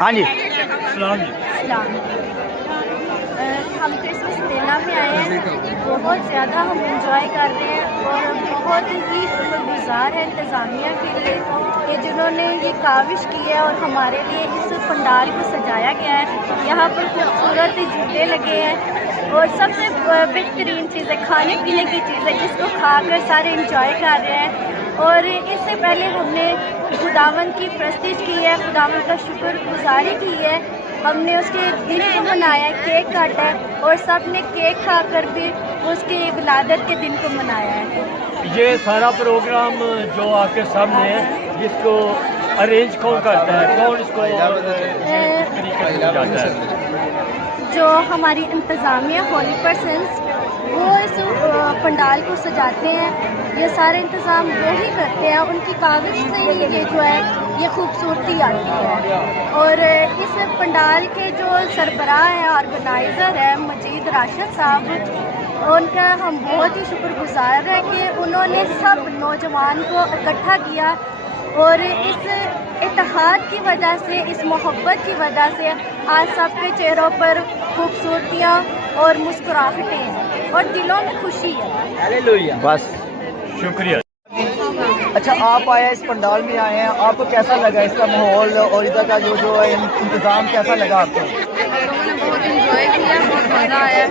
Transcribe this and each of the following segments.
ہاں جی السلام ہم کرسمس میلہ میں آئے ہیں، بہت زیادہ ہم انجوائے کر رہے ہیں اور بہت ہی شکر گزار ہے انتظامیہ کے لیے کہ جنہوں نے یہ کاوش کی ہے اور ہمارے لیے اس پنڈال کو سجایا گیا ہے۔ یہاں پر خوبصورت جھولے لگے ہیں اور سب سے بہترین چیز ہے کھانے پینے کی چیز ہے جس کو کھا کر سارے انجوائے کر رہے ہیں۔ اور اس سے پہلے ہم نے خداوند کی پرستش کی ہے، خداوند کا شکر گزاری کی ہے، ہم نے اس کے دن کو منایا ہے، کیک کاٹا ہے اور سب نے کیک کھا کر بھی اس کی ولادت کے دن کو منایا ہے۔ یہ سارا پروگرام جو آپ کے سامنے ہے جس کو ارینج کون کرتا ہے، کون اس کو طریقے سے جاتا ہے؟ جو ہماری انتظامیہ ہولی پرسنس وہ اس پنڈال کو سجاتے ہیں، یہ سارے انتظام وہی کرتے ہیں، ان کی کاوش سے ہی یہ جو ہے یہ خوبصورتی آتی ہے۔ اور اس پنڈال کے جو سربراہ ہیں، آرگنائزر ہیں مجید راشد صاحب، ان کا ہم بہت ہی شکر گزار ہیں کہ انہوں نے سب نوجوان کو اکٹھا کیا اور اس اتحاد کی وجہ سے، اس محبت کی وجہ سے آج سب کے چہروں پر خوبصورتیاں اور مسکراہٹیں ہیں اور دلوں میں خوشی ہے۔ بس شکریہ۔ اچھا، آپ آئے اس پنڈال میں آئے ہیں، آپ کو کیسا لگا اس کا ماحول اور ادھر کا جو ہے انتظام کیسا لگا آپ کو؟ لوگوں نے بہت انجوائے کیا، بہت مزہ آیا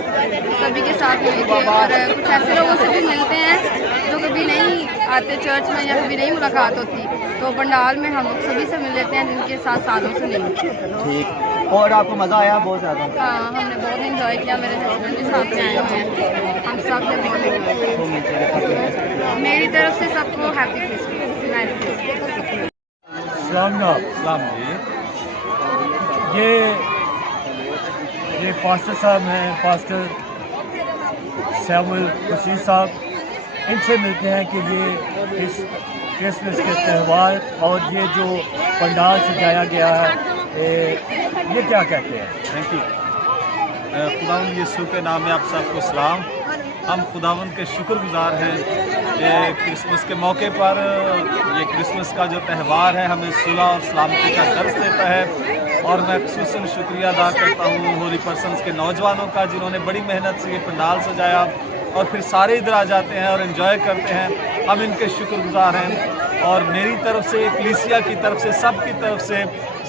سبھی کے ساتھ مل کے، اور کچھ ایسے لوگوں سے بھی ملتے ہیں جو کبھی نہیں آتے چرچ میں یا کبھی نہیں ملاقات ہوتی، تو پنڈال میں ہم لوگ سبھی سے مل لیتے ہیں جن کے ساتھ سالوں سے نہیں ملتے۔ ٹھیک، اور آپ کو مزہ آیا بہت زیادہ؟ ہاں، ہم نے بہت انجوائے کیا، میرے ہسبینڈ بھی ساتھ میں آئے ہوئے ہیں، ہم سب نے بہت انجوائے کیا۔ میری طرف سے سب کو ہیپی کرسمس، میری کرسمس۔ السلام جی، یہ پاسٹر صاحب ہیں، پاسٹر سیمول حسین صاحب، ان سے ملتے ہیں کہ یہ اس کرسمس کے تہوار اور یہ جو پنڈال سجایا گیا ہے یہ کیا کہتے ہیں؟ Thank you. خداوند یسوع کے نام میں آپ سب کو سلام۔ ہم خداوند کے شکر گزار ہیں کہ کرسمس کے موقع پر یہ کرسمس کا جو تہوار ہے ہمیں صلح اور سلامتی کا درس دیتا ہے، اور میں خصوصاً شکریہ ادا کرتا ہوں ہولی پرسنس کے نوجوانوں کا جنہوں نے بڑی محنت سے یہ پنڈال سجایا اور پھر سارے ادھر آ جاتے ہیں اور انجوائے کرتے ہیں۔ ہم ان کے شکر گزار ہیں، اور میری طرف سے، کلیسیا کی طرف سے، سب کی طرف سے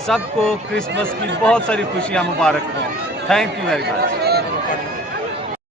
سب کو کرسمس کی بہت ساری خوشیاں مبارک ہوں۔ Thank you very much.